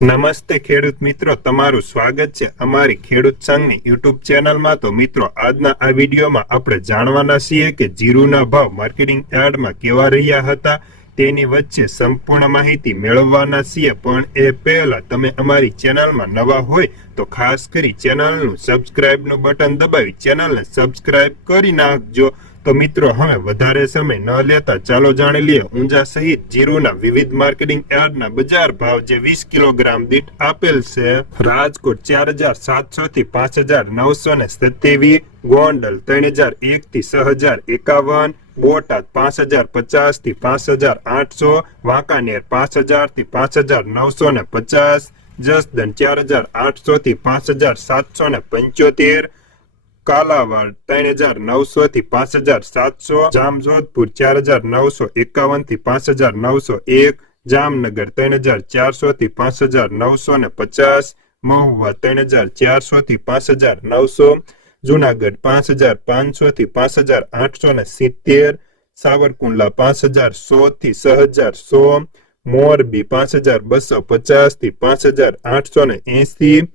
નમસ્તે ખેડૂત મિત્રો, તમારું સ્વાગત છે અમારી ખેડૂત સંઘની યુટ્યુબ ચેનલમાં। તો મિત્રો, આજના આ વિડીયોમાં આપણે જાણવાના છીએ કે જીરુના ભાવ માર્કેટિંગ યાર્ડમાં કેવા રહ્યા હતા તેની વચ્ચે સંપૂર્ણ માહિતી મેળવવાના છીએ। પણ એ પહેલા તમે અમારી ચેનલમાં નવા હોય તો ખાસ કરી ચેનલનું સબસ્ક્રાઇબનું બટન દબાવી ચેનલને સબસ્ક્રાઇબ કરી નાખજો। તો મિત્રો, હવે વધારે સમય ન લેતા ચાલો જાણી લઈએ ઊંઝા સહિત જીરુના વિવિધ માર્કેટિંગ યાર્ડના બજાર ભાવ જે 20 કિલોગ્રામ દીઠ આપેલ છે। રાજકોટ 4700 થી 5927, ગોંડલ 3001 થી 6051, બોટાદ 5050 થી 5800, વાંકાનેર 5000 થી 5950, જસદણ 4800 થી 5775, કાલાવાડ 3900 થી 5700, જામજોધપુર 4951 થી 5901, જામનગર 3400 થી 5950, મહુવા 3400 થી 5900, જુનાગઢ 5500 થી 5870, સાવરકુંડલા 5100 થી 6100, મોરબી 5250 થી 5880,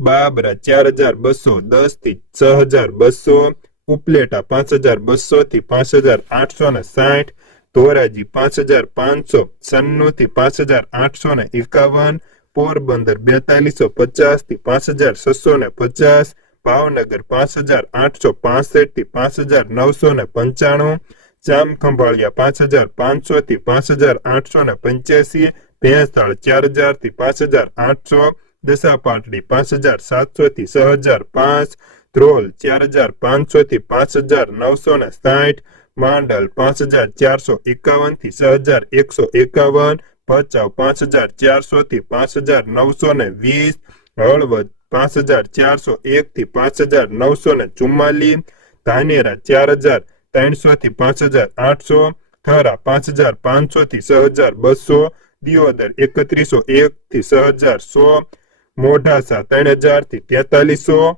બાબરા 4210 થી 6200, ઉપલેટા 5200 થી 5860, ધોરાજી 5596 થી 5851, પોરબંદર 4250 થી 5650, ભાવનગર 5865 થી 5995, જામખંભાળિયા 5500 થી 5885, ભેંસાળ 4000 થી 5800, દસાપાટડી 5700 થી 6005, ધ્રોલ 4500 થી 5960, માંડલ 5451 થી 6151, ભચાઉ 5400 થી 5920, હળવદ 5401 થી 5944, ધાનેરા 4300 થી 5800, થરા 5500 થી 6200, દિયોદર 3101 થી 6100, મોઢાસા 3000 થી 4300,